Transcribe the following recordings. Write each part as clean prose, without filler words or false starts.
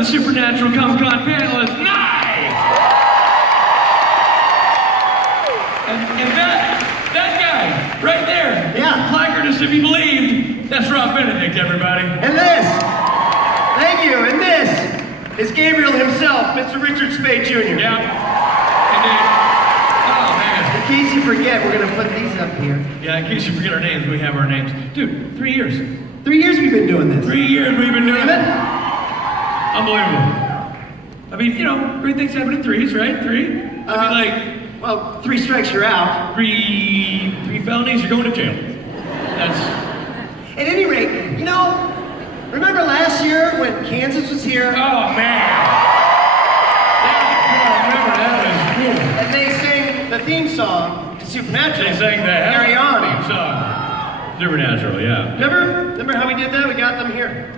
the Supernatural Comic-Con panelists. Nice! And that guy, right there. Yeah. Placardist, if you believed. That's Rob Benedict, everybody. And this, thank you, and this is Gabriel himself, Mr. Richard Spade Jr. Yep. Indeed. Oh, man. In case you forget, we're gonna put these up here. Yeah, in case you forget our names, we have our names. Dude, 3 years. 3 years we've been doing this. 3 years we've been doing Believe it. it? Unbelievable. I mean, you know, great things happen in threes, right? Three? Well, 3 strikes, you're out. Three felonies, you're going to jail. That's... At any rate, you know, remember last year when Kansas was here? Oh, man. Yeah, I remember that. It was cool. And they sang the theme song to Supernatural. They sang the Carry On theme song. Supernatural, yeah. Remember how we did that? We got them here.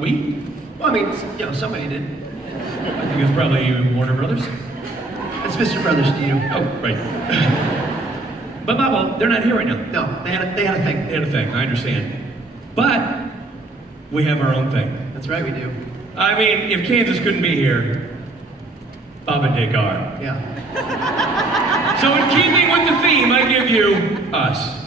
We? Well, I mean, you know, somebody did. I think it was probably Warner Brothers. It's Mr. Brothers to you. Oh, right. But well, they're not here right now. No, they had a thing. They had a thing, I understand. But we have our own thing. That's right, we do. I mean, if Kansas couldn't be here, Bob and Dick are. Yeah. So in keeping with the theme, I give you us.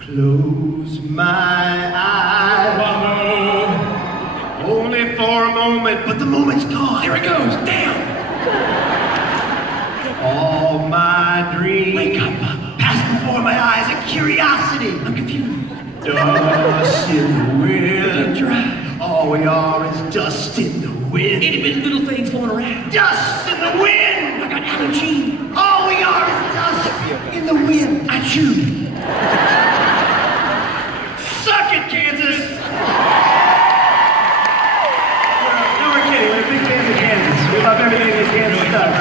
Close my eyes. Only for a moment, but the moment's gone. Here it goes, damn! All my dreams. Wake up, Bubba. Pass before my eyes in curiosity. I'm confused. Dust in the wind. Dry. All we are is dust in the wind. Itty bitty little things floating around. Dust in the wind. I got allergy. All we are is dust in the wind. I chew. Suck it, Kansas! No, we're kidding. We're big fans of Kansas. We love everything that Kansas does.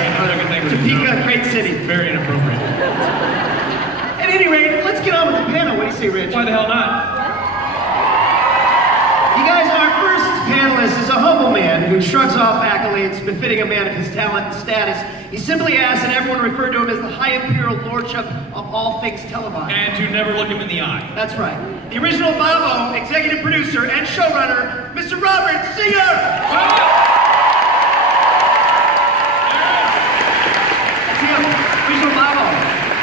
Topeka, great city. Very inappropriate. At any rate, let's get on with the panel. What do you say, Rich? Why the hell not? You guys, our first panelist is a humble man who shrugs off accolades befitting a man of his talent and status. He simply asks that everyone refer to him as the High Imperial Lordship of all things televised. And to never look him in the eye. That's right. The original Bobo, executive producer and showrunner, Mr. Robert Singer! That's him. Original Bobo.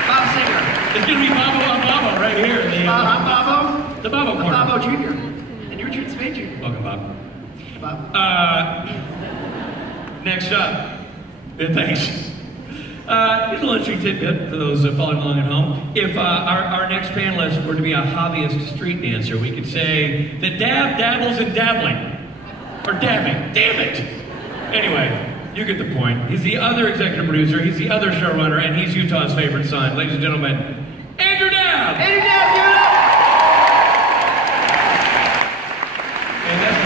Bob Singer. It's gonna be Bobo on Bobo right here. I'm Bobo. The Bobo I'm corner. Bobo Jr. And Richard Spade Jr. Welcome, Bob. Bob. Next up. Thanks. Here's a little interesting tidbit for those following along at home. If our next panelist were to be a hobbyist street dancer, we could say that Dab dabbles in dabbling. Or dabbing. Damn it! Anyway, you get the point. He's the other executive producer, he's the other showrunner, and he's Utah's favorite son. Ladies and gentlemen, Andrew Dab! Andrew Dab, give it up! And that's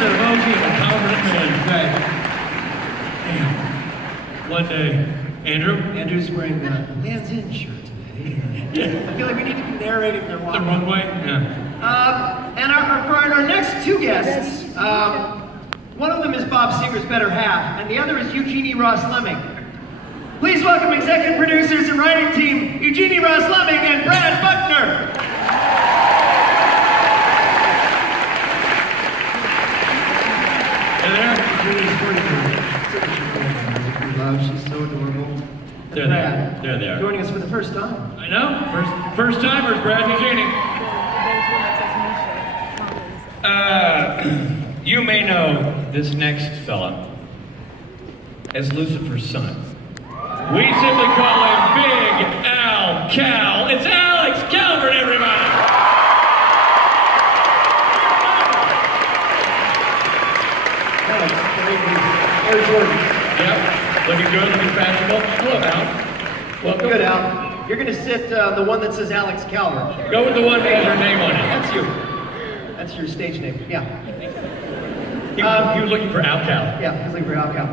the emoji of a confident man. Damn. One day, Andrew's wearing a Lands End shirt today. Yeah. I feel like we need to be narrating their walk. The runway? Yeah. And for our next two guests, one of them is Bob Singer's better half, and the other is Eugenie Ross Lemming. Please welcome executive producers and writing team, Eugenie Ross Lemming and Brad Buckner. Hey there. She's so adorable. There they are. Joining us for the first time. I know. First timers, Brad Eugenie. You may know this next fella as Lucifer's son. We simply call him Big Al Cal. It's Alex Calvert, everybody. Yep. Looking good, looking fashionable. Hello, Al. Welcome. Good, Al. You're going to sit the one that says Alex Calvert. Go with the one that has your name on it. That's you. That's your stage name. Yeah. He was looking for Al Cal. Yeah, he was looking for Al Cal.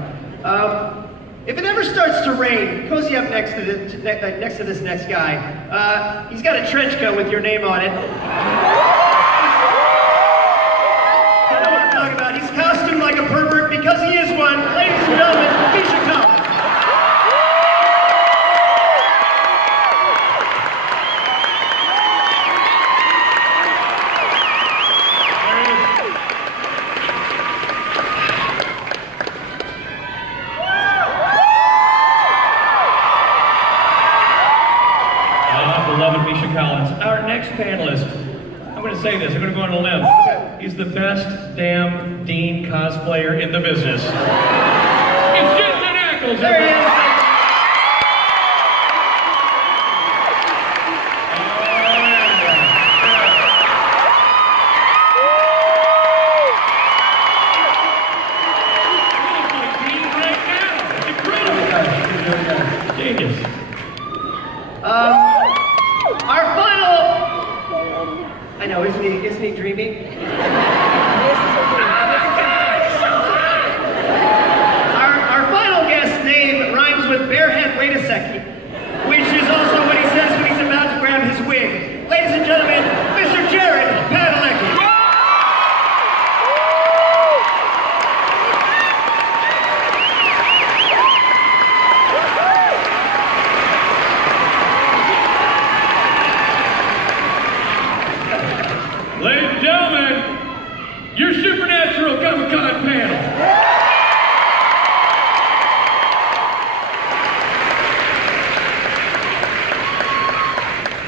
If it ever starts to rain, cozy up next to this next guy. He's got a trench coat with your name on it. I know what I'm talking about. He's costumed like a pervert because he is one. Ladies and gentlemen, Misha Collins. next panelist, I'm going to say this, I'm going to go on a limb. He's the best damn Dean cosplayer in the business. It's Jensen Ackles. There he is. Our final. I know, isn't he dreaming? Our final guest's name rhymes with barehead. Wait a second, which is also what he says when he's about to grab his wig. Ladies and gentlemen, Mr. Jared Padalecki. Ladies and gentlemen, your Supernatural Comic-Con panel.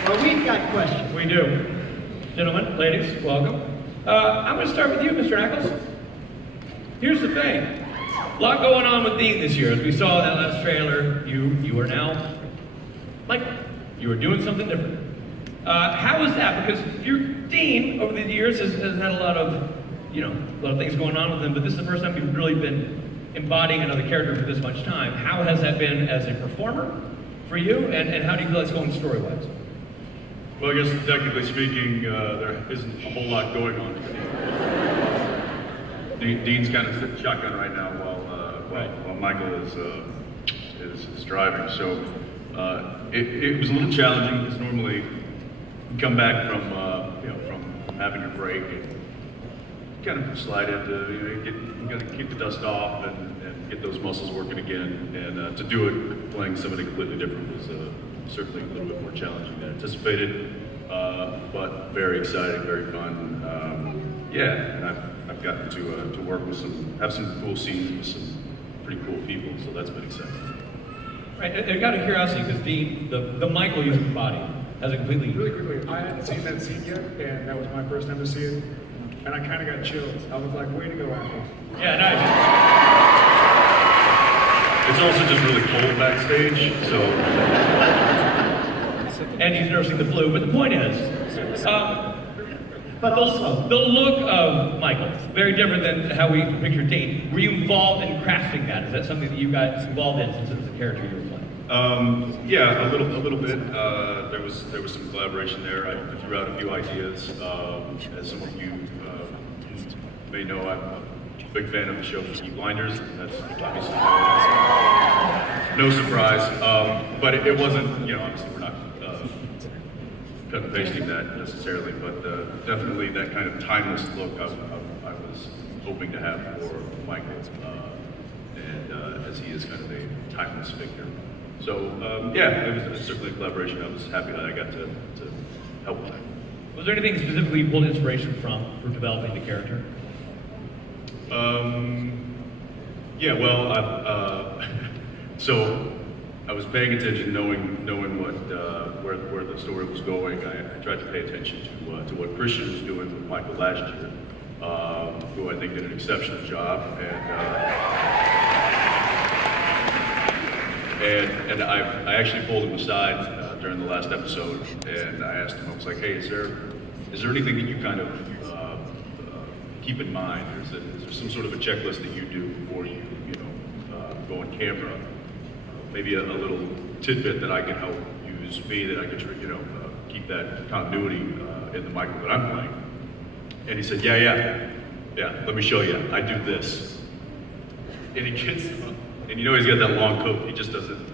Well, we've got questions. We do. Gentlemen, ladies, welcome. I'm going to start with you, Mr. Ackles. Here's the thing. A lot going on with Dean this year. As we saw in that last trailer, you are now, like, you are doing something different. How is that? Because your Dean, over the years, has had a lot of things going on with him, but this is the first time you've really been embodying another character for this much time. How has that been as a performer for you, and how do you feel it's going story-wise? Well, I guess technically speaking, there isn't a whole lot going on. Dean's kind of sitting shotgun right now while Michael is driving. So it was a little challenging because normally you come back from having a break and kind of slide into you got to keep the dust off and get those muscles working again. And to do it playing somebody completely different was certainly a little bit more challenging than anticipated, but very exciting, very fun. And I've gotten to work with have some cool scenes with some pretty cool people, so that's been exciting. Right, I got a curiosity because the Michael you've embodied has a completely... Really quickly, I hadn't seen that scene yet, and that was my first time to see it, and I kind of got chills. I was like, way to go, Ackles. Yeah, nice. It's also just really cold backstage, so... And he's nursing the flu, but the point is, But also, the look of Michael, very different than how we picture Dean. Were you involved in crafting that? Is that something that you got involved in since it was a character you were playing? Yeah, a little bit. There was some collaboration there. I threw out a few ideas. As some of you may know, I'm a big fan of the show Peaky Blinders. That's obviously no surprise. But it wasn't, obviously we're not cut and pasting that necessarily, but definitely that kind of timeless look I was hoping to have for Michael, and as he is kind of a timeless figure. So it was certainly a collaboration. I was happy that I got to help with that. Was there anything specifically you pulled inspiration from for developing the character? So I was paying attention, knowing what where the story was going. I tried to pay attention to what Christian was doing with Michael last year, who I think did an exceptional job, and I actually pulled him aside during the last episode, and I asked him, I was like, hey, is there anything that you kind of keep in mind? Is there some sort of a checklist that you do before you go on camera? Maybe a little tidbit that I can help use that I can keep that continuity in the Michael that I'm playing. And he said, yeah, let me show you. I do this. And he gets, and he's got that long coat. He just doesn't.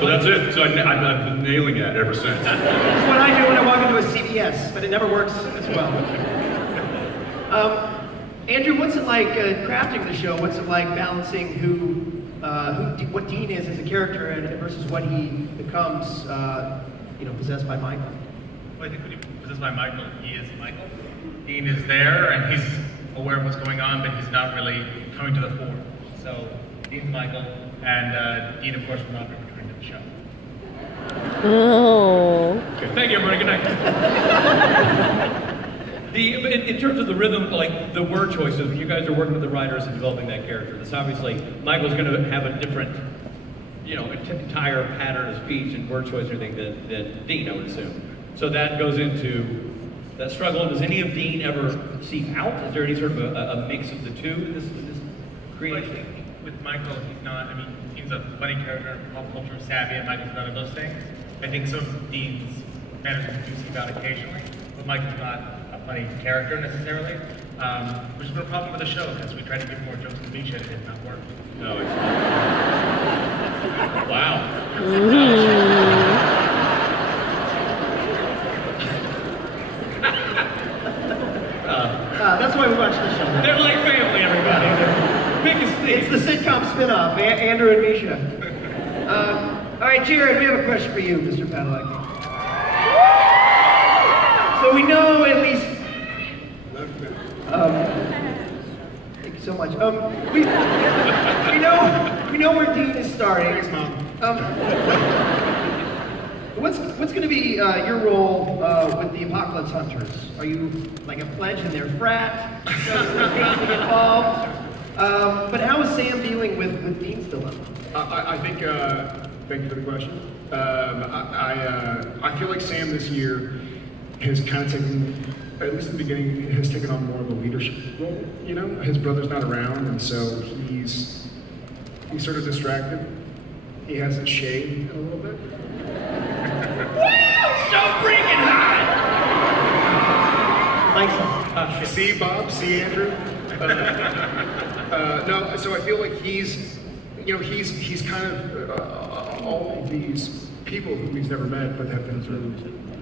So that's it. So I've been nailing it ever since. That's what I do when I walk into a CVS, but it never works as well. Andrew, what's it like crafting the show? What's it like balancing what Dean is as a character versus what he becomes, possessed by Michael? Well, I think when he's possessed by Michael, he is Michael. Dean is there, and he's aware of what's going on, but he's not really coming to the fore. So Dean's Michael, and Dean, of course, will not be returning to the show. Oh. Okay, thank you, everybody. Good night. In terms of the rhythm, like the word choices, when you guys are working with the writers and developing that character, this obviously Michael's going to have a different, entire pattern of speech and word choice and everything than Dean, I would assume. So that goes into that struggle. Does any of Dean ever seep out? Is there any sort of a mix of the two in this creation? Well, I think with Michael, he's not. I mean, Dean's a funny character, pop culture savvy, and Michael's none of those things. I think some of Dean's mannerisms do seep out occasionally, but Michael's not a funny character necessarily, which has been a problem with the show because we try to give more jokes to Misha and it did not work. No, it's not. Wow. That's why we watch the show. They're like family, everybody. Biggest thing. It's the sitcom spin-off, Andrew and Misha. All right, Jared, we have a question for you, Mr. Padalecki. So we know at least... thank you so much. We know where Dean is starting. Thanks, Mom. What's going to be your role with the Apocalypse Hunters? Are you like a pledge in their frat? Getting involved? But how is Sam dealing with Dean's dilemma? I think, thank you for the question. I feel like Sam this year has kind of taken, at least in the beginning, has taken on more of a leadership role. His brother's not around, and so he's sort of distracted. He hasn't shaved in a little bit. So freaking hot! Thanks. See Bob, see Andrew. No, so I feel like he's kind of all of these people who he's never met but have been through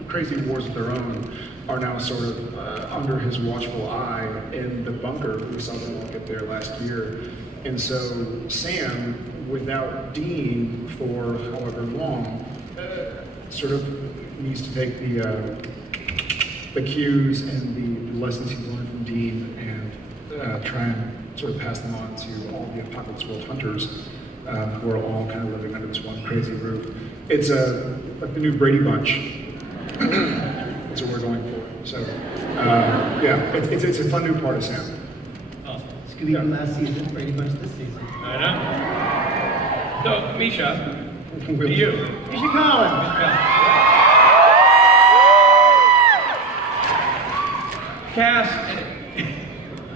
crazy wars of their own are now sort of under his watchful eye in the bunker. We saw them all get there last year. And so Sam, without Dean for however long, sort of needs to take the cues and the lessons he's learned from Dean and try and sort of pass them on to all the Apocalypse World Hunters who are all kind of living under this one crazy roof. It's like the new Brady Bunch. That's what we're going for. So, yeah, it's a fun new part of Sam. Awesome. Scooby-Doo last season, Brady Bunch this season. I know. So, Misha, to you. You should call him. Cass,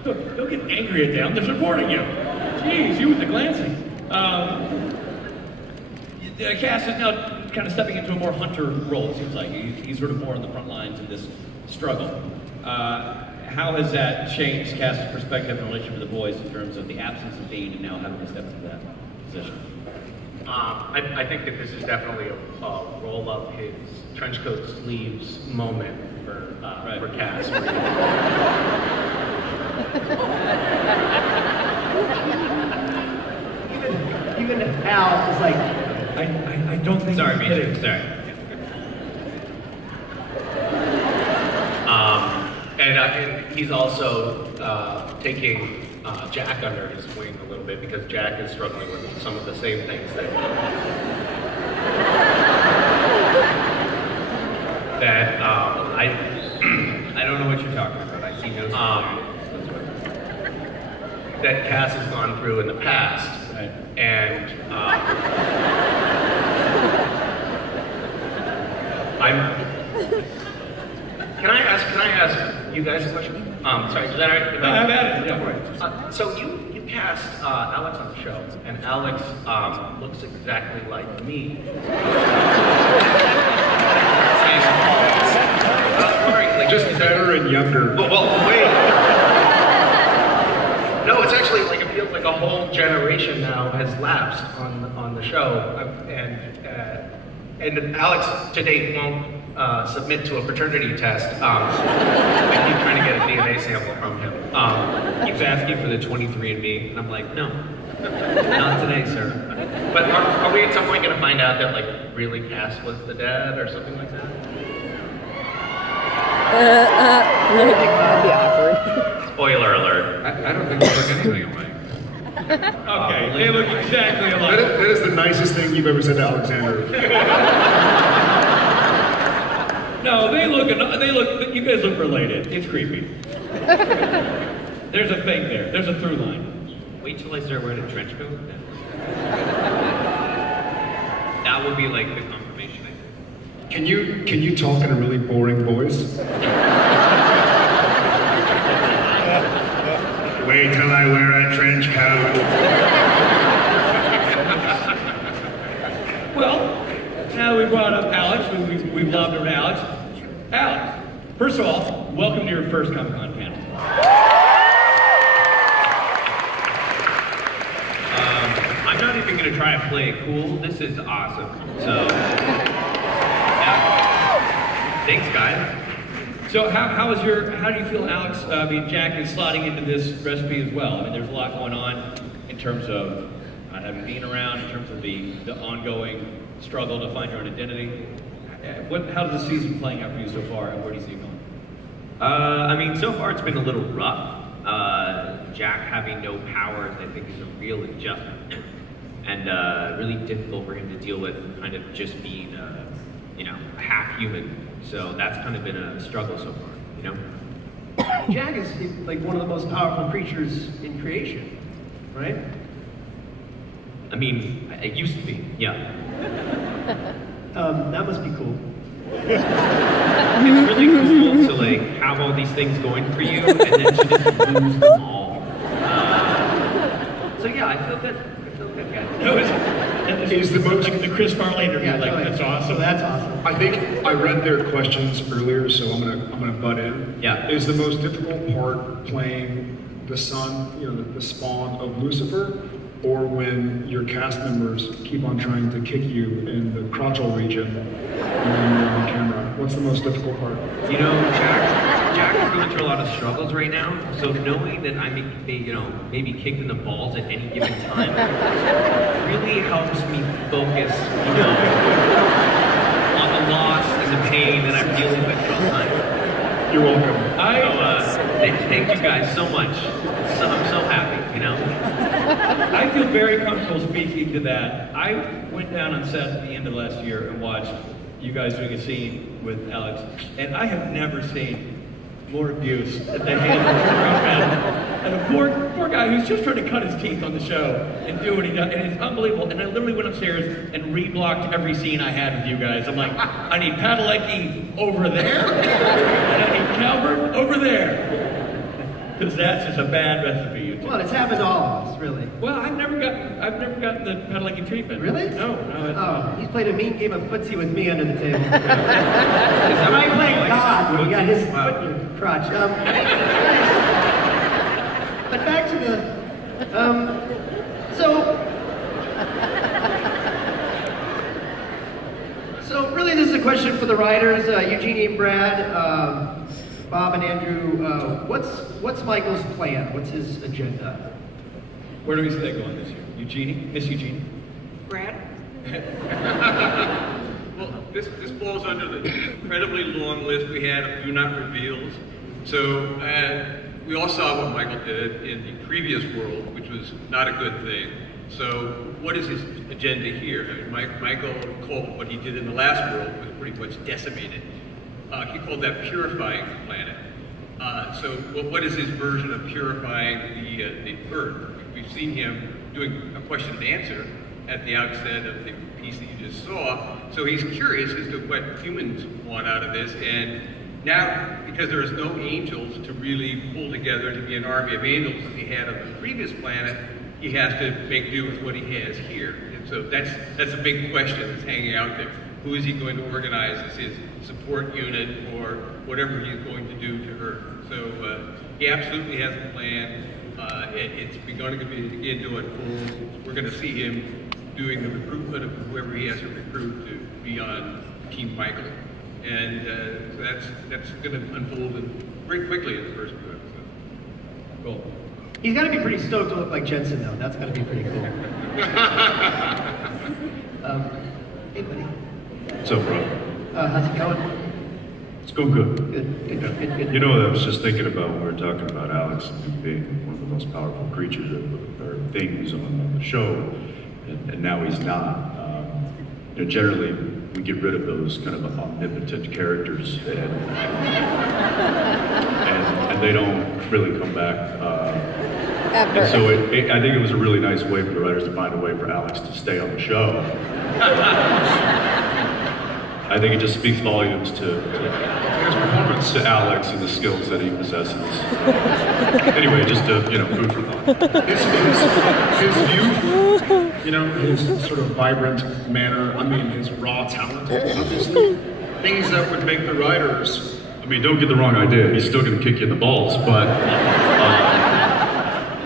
don't get angry at them. They're supporting you. Jeez, you with the glancing. Cass is now kind of stepping into a more hunter role, it seems like. He's sort of more on the front lines of this struggle. How has that changed Cass's perspective and relationship with the boys in terms of the absence of Dean and now having to step into that position? I think that this is definitely a roll up his trench coat sleeves moment for Cass. Even Al is like, I don't think. Sorry, me too. Sorry. And he's also taking Jack under his wing a little bit because Jack is struggling with some of the same things that I don't know what you're talking about. I see no. That Cass has gone through in the past, Right. and Can I ask you guys a question? Sorry, is that all right? Have at it. Yeah. So you cast Alex on the show, and Alex looks exactly like me. Just better and younger. Well, wait. No, it's actually like it feels like a whole generation now has lapsed on the show, and Alex to date won't submit to a paternity test. I keep trying to get a DNA sample from him. Keeps asking for the 23andMe, and I'm like, no, not today, sir. But are we at some point going to find out that like really Cass was the dad or something like that? That'd be awkward. Spoiler alert. I don't think there's like anything away. Okay, they look exactly alike. That is the nicest thing you've ever said to Alexander. No, they look, you guys look related. It's creepy. There's a thing there. There's a through line. Wait till I start wearing a trench coat. That would be like the confirmation, I think. Can you talk in a really boring voice? Wait till I wear a trench coat. Well, now we brought up Alex. We've loved him, Alex. Alex, first of all, welcome to your first Comic-Con panel. I'm not even going to try to play it cool. This is awesome. So, yeah. Thanks, guys. So how do you feel, Alex? I mean, Jack is slotting into this recipe as well. I mean, there's a lot going on in terms of not having been around, in terms of the ongoing struggle to find your own identity. How's the season playing out for you so far, and where do you see it going? I mean, so far it's been a little rough. Jack having no powers, I think, is a real adjustment. And really difficult for him to deal with, kind of just being, a half human. So that's kind of been a struggle so far, you know? Jack is like one of the most powerful creatures in creation, right? I mean, it used to be, yeah. That must be cool. It's really cool to like have all these things going for you and then to just lose them all. So yeah, I feel good. Is the most like the Chris Farley interview? Yeah, like that's awesome. That's awesome. I think I read their questions earlier, so I'm gonna butt in. Yeah. Is the most difficult part playing the son, the spawn of Lucifer, or when your cast members keep on trying to kick you in the crotchal region when you're on camera? What's the most difficult part? You know, Jack is going through a lot of struggles right now, so knowing that I maybe kicked in the balls at any given time really helps me focus, on the loss and the pain that I'm dealing with at all time. You're welcome. Thank you guys so much. I'm so happy, I feel very comfortable speaking to that. I went down on set at the end of last year and watched you guys doing a scene with Alex, and I have never seen more abuse at the hands of a and a poor guy who's just trying to cut his teeth on the show and do what he does, and it's unbelievable. And I literally went upstairs and reblocked every scene I had with you guys. I'm like, I need Padalecki over there, and I need Calvert over there. Because that's just a bad recipe. Well, it's happened to all of us, really. Well, I've never gotten the Padalecki treatment. Really? No. He's played a mean game of footsie with me under the table. Is that right? Playing God when he got his foot in your crotch. But back to the, so really this is a question for the writers, Eugenie and Brad, Bob and Andrew. What's Michael's plan? What's his agenda? Where do we see that going this year? Eugenie? Miss Eugenie? Brad? Well, this falls under the incredibly long list we had of do not reveals. So we all saw what Michael did in the previous world, which was not a good thing. So what is his agenda here? I mean, Michael called what he did in the last world was pretty much decimated. He called that purifying the planet. So what is his version of purifying the Earth? We've seen him doing a question and answer at the outset of the piece that you just saw. So he's curious as to what humans want out of this. And now, because there is no angels to really pull together to be an army of angels that he had on the previous planet, he has to make do with what he has here. And so that's a big question that's hanging out there. Who is he going to organize as his support unit for whatever he's going to do to Earth? So he absolutely has a plan. It's going to begin to unfold. We're going to see him doing the recruitment of whoever he has to recruit to be on Team Michael. And so that's going to unfold very quickly in the first few episodes. Cool. He's got to be pretty stoked to look like Jensen, though. That's got to be pretty cool. Hey, buddy. So, bro. How's it going? It's going good. Good. You know, I was just thinking about when we were talking about Alex being one of the most powerful creatures or things on the show, and now he's not. You know, generally, we get rid of those kind of omnipotent characters, and they don't really come back. And so I think it was a really nice way for the writers to find a way for Alex to stay on the show. I think it just speaks volumes to his performance, to Alex and the skills that he possesses. Anyway, just food for thought. His youth, you know, his sort of vibrant manner, I mean, his raw talent, obviously, things that would make the writers. I mean, don't get the wrong idea. He's still going to kick you in the balls, but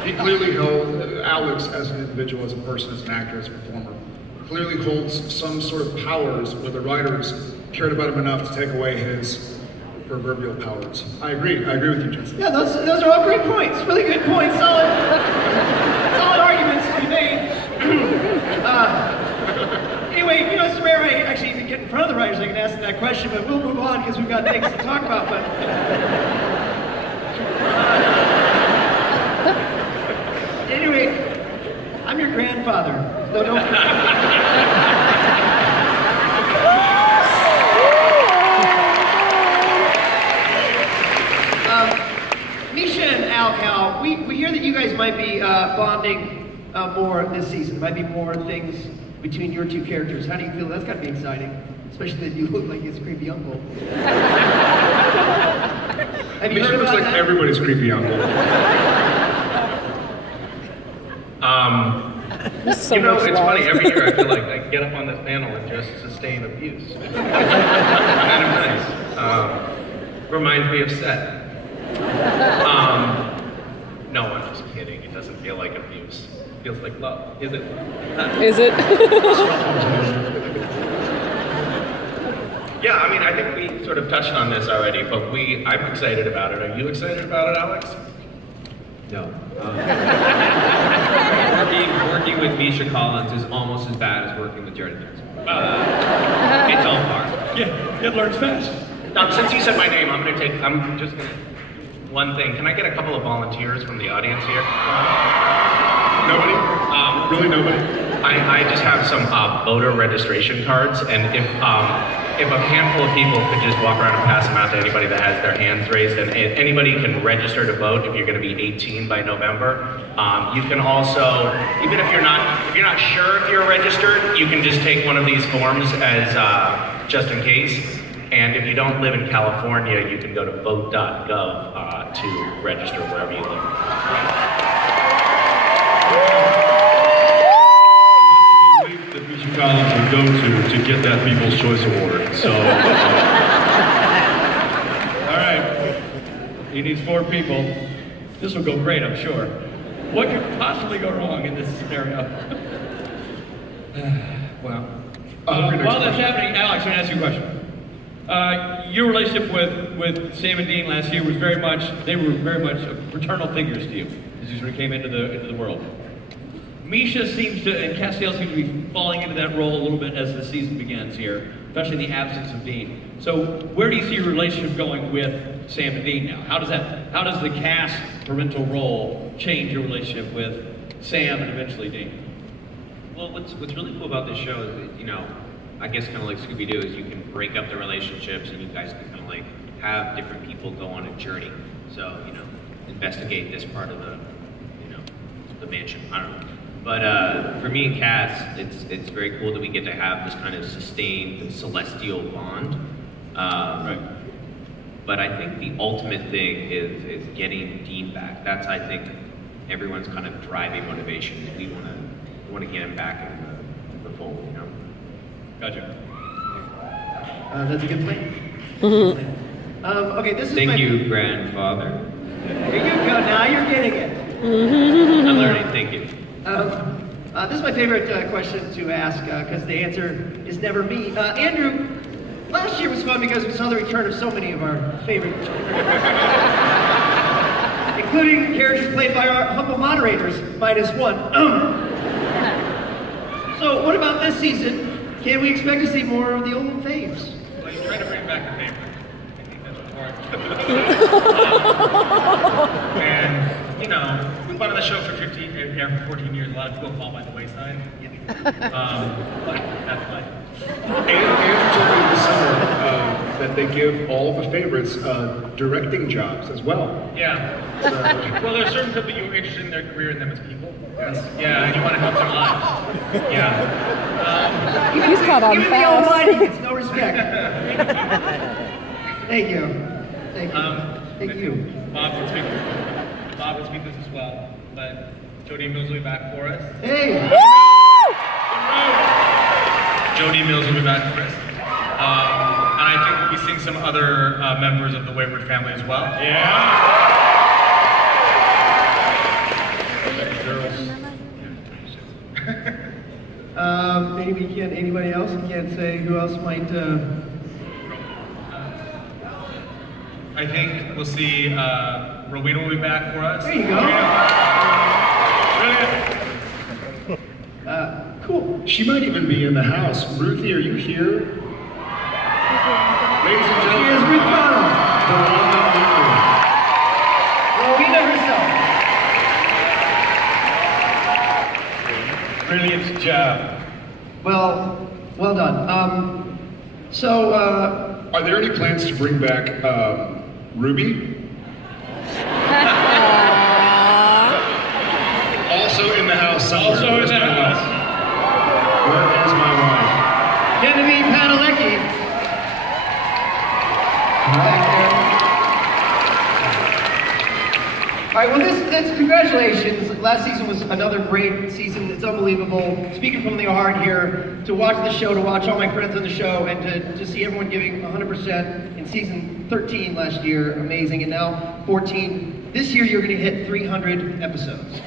he clearly held Alex as an individual, as a person, as an actor, as a performer. Clearly holds some sort of powers where the writers cared about him enough to take away his proverbial powers. I agree with you, Justin. Yeah, those are all great points. Really good points. Solid arguments to be made. Anyway, you know, it's rare I actually even get in front of the writers. I can ask them that question, but we'll move on because we've got things to talk about. But anyway, I'm your grandfather. No, don't. Misha and Al, we hear that you guys might be bonding more this season. There might be more things between your two characters. How do you feel? That's got to be exciting, especially that you look like his creepy uncle. Have you heard about looks like that? everybody's creepy uncle. So you know, it's funny, every year I feel like I get up on this panel and just sustain abuse. Kind of nice. Reminds me of Seth. No, I'm just kidding. It doesn't feel like abuse. It feels like love. Is it? Is it? Yeah, I mean, I think we sort of touched on this already, but I'm excited about it. Are you excited about it, Alex? No. Working with Misha Collins is almost as bad as working with Jared Johnson. It's all hard. Yeah, it learns fast. Since you said my name, I'm just gonna, one thing. Can I get a couple of volunteers from the audience here? Nobody? Really nobody? I just have some voter registration cards, and if a handful of people could just walk around and pass them out to anybody that has their hands raised, and anybody can register to vote if you're going to be 18 by November. You can also, even if you're not sure if you're registered, you can just take one of these forms as just in case. And if you don't live in California, you can go to vote.gov to register wherever you live. That Misha Collins would go to get that People's Choice Award. So, All right, he needs 4 people. This will go great, I'm sure. What could possibly go wrong in this scenario? Wow. While that's happening, Alex, I'm going to ask you a question. Your relationship with Sam and Dean last year was they were very much paternal figures to you as you sort of came into the world. Misha seems to, and Castiel seems to be falling into that role a little bit as the season begins here, especially in the absence of Dean. So where do you see your relationship going with Sam and Dean now? How does the cast parental role change your relationship with Sam and eventually Dean? Well, what's really cool about this show is that, you know, I guess kind of like Scooby-Doo is you can break up the relationships and you guys can kind of like have different people go on a journey. So, you know, investigate this part of the, you know, the mansion. I don't know. But for me and Cass, it's very cool that we get to have this kind of sustained celestial bond. Right. But I think the ultimate thing is getting Dean back. That's, I think, everyone's kind of driving motivation. We want to get him back in the fold, you know? Gotcha. That's a good plan. Okay, this is Thank you, grandfather. There you go. Now you're getting it. I'm learning. Thank you. This is my favorite question to ask because the answer is never me. Andrew, last year was fun because we saw the return of so many of our favorite, including characters played by our humble moderators, -1. So, what about this season? Can we expect to see more of the old faves? Well, you try to bring back the favorites. for it. And, you know, we've been on the show for 14 years. A lot of people fall by the wayside. But that's life. Andrew told me this summer that they give all the favorites directing jobs as well. Yeah. Well, there's certain people you're interested in their career and them as people. Yes. Yeah, and you want to help their lives. Yeah. He's caught on fast. The Almighty gets no respect. Thank you. Thank you. Thank you. Bob would speak this as well, but Jody Mills will be back for us. Hey! Jody Mills will be back for us. And I think we'll be seeing some other members of the Wayward family as well. Yeah. Anybody else? You can't say who else might. I think we'll see Rowena will be back for us. There you go. Cool. She might even be in the house. Ruthie, are you here? Ladies and gentlemen, Here's Ruth Connell. the one and only. Rowena herself. Brilliant job. Well done. Are there any plans to bring back Ruby? Also in the house somewhere. Also in the house. Where is my wife? Genevieve Padalecki. Back there. All right, well, that's congratulations. Last season was another great season. It's unbelievable. Speaking from the heart here, to watch the show, to watch all my friends on the show, and to see everyone giving 100% in season 13 last year, amazing. And now 14. This year, you're going to hit 300 episodes.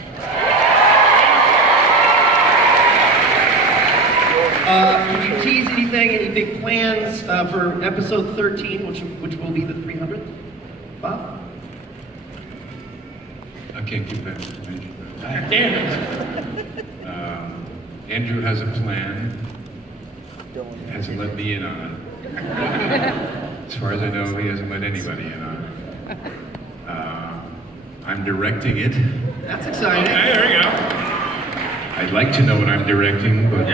Can you tease anything, any big plans for episode 13, which will be the 300th? Bob? I can't give that information. Damn it. Andrew has a plan. He hasn't let me in on it. As far as I know, he hasn't let anybody in on it. I'm directing it. That's exciting. Okay, there you go. I'd like to know what I'm directing, but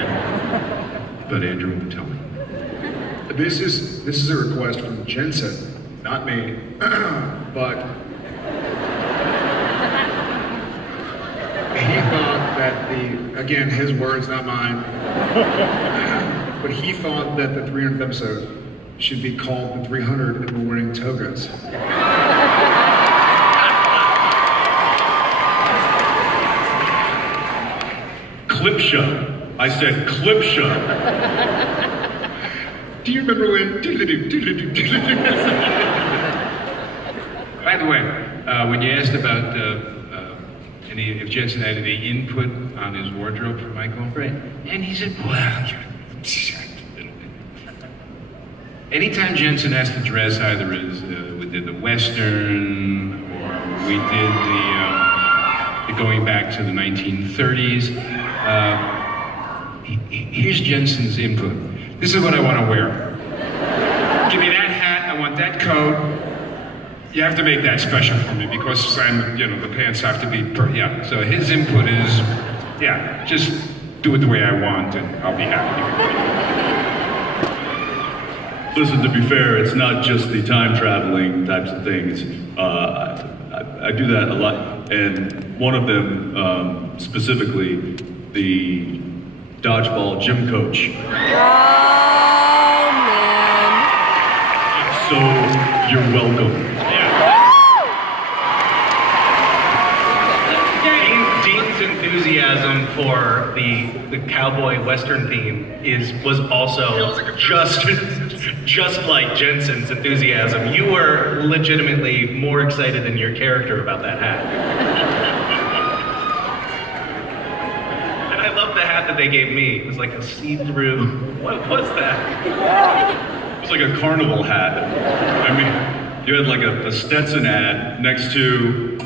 Andrew won't tell me. This is a request from Jensen, not me, but he thought that again, his words, not mine, but he thought that the 300th episode should be called the 300 and we're wearing togas. Clip show. I said clip show. Do you remember when? By the way, when you asked about if Jensen had any input on his wardrobe for Michael, Right. And he said, well, anytime Jensen has to dress, either as we did the Western or we did the going back to the 1930s, here's Jensen's input. This is what I want to wear. Give me that hat, I want that coat. You have to make that special for me because the pants have to be, So his input is, just do it the way I want and I'll be happy. Listen, to be fair, it's not just the time traveling types of things. I do that a lot, and one of them specifically, the dodgeball gym coach. Oh, man. So you're welcome. Dean's enthusiasm for the cowboy western theme was also just like Jensen's enthusiasm. You were legitimately more excited than your character about that hat. And I love the hat that they gave me. It was like a see-through. What was that? It was like a carnival hat. I mean, you had like a Stetson ad next to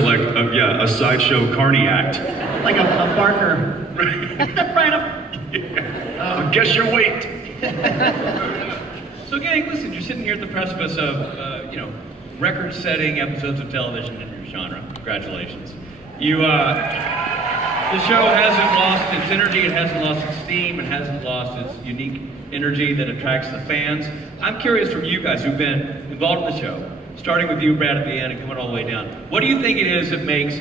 like a sideshow carny act. Like a Barker. Right up. Guess your weight. So gang, listen, you're sitting here at the precipice of, record-setting episodes of television in your genre. Congratulations. The show hasn't lost its energy, it hasn't lost its steam, it hasn't lost its unique energy that attracts the fans. I'm curious from you guys who've been involved in the show, starting with you, Brad, at the end and coming all the way down. What do you think it is that makes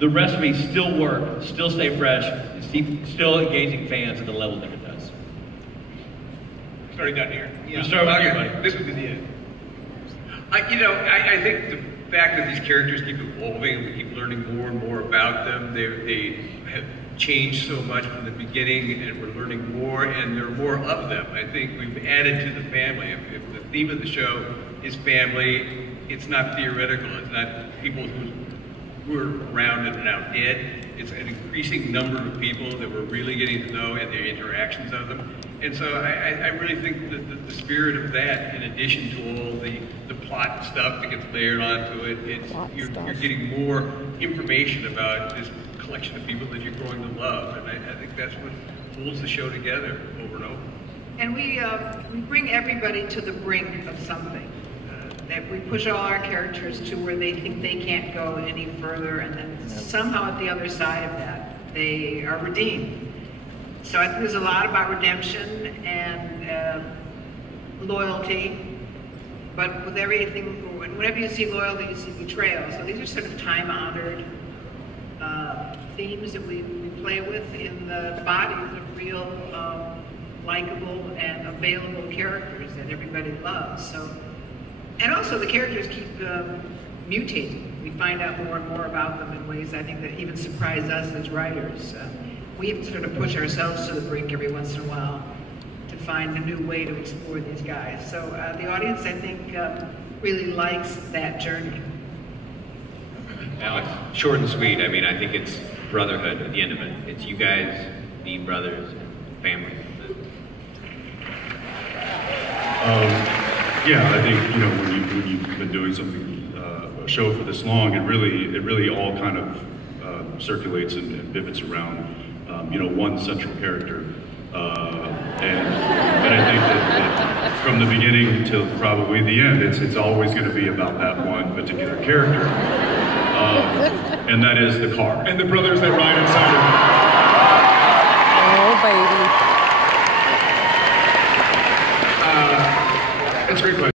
the recipe still work, still stay fresh, and still engaging fans at the level that it does? Starting down here. Yeah. Start with you, buddy. This would be the end. I think the fact that these characters keep evolving and we keep learning more and more about them, they have changed so much from the beginning and we're learning more and there are more of them. I think we've added to the family. If the theme of the show is family, it's not theoretical. It's not people who are around and are now dead. It's an increasing number of people that we're really getting to know and the interactions of them. And so I really think that the spirit of that, in addition to all the plot stuff that gets layered onto it, you're getting more information about this collection of people that you're growing to love. And I think that's what holds the show together over and over. And we bring everybody to the brink of something. That we push all our characters to where they think they can't go any further, and then somehow at the other side of that, they are redeemed. So I think there's a lot about redemption and loyalty, but with everything, whenever you see loyalty, you see betrayal. So these are sort of time-honored themes that we play with in the bodies of real, likable and available characters that everybody loves. So. And also the characters keep mutating. We find out more and more about them in ways I think that even surprise us as writers. We have to sort of push ourselves to the brink every once in a while to find a new way to explore these guys. So the audience, I think, really likes that journey. Alex, short and sweet. I mean, I think it's brotherhood at the end of it. It's you guys being brothers and family. Yeah, I think when you've been doing something, a show for this long, it really all kind of circulates and pivots around one central character, and I think that from the beginning till probably the end, it's always going to be about that one particular character, and that is the car and the brothers that ride inside of it. Oh, baby. That's a great question.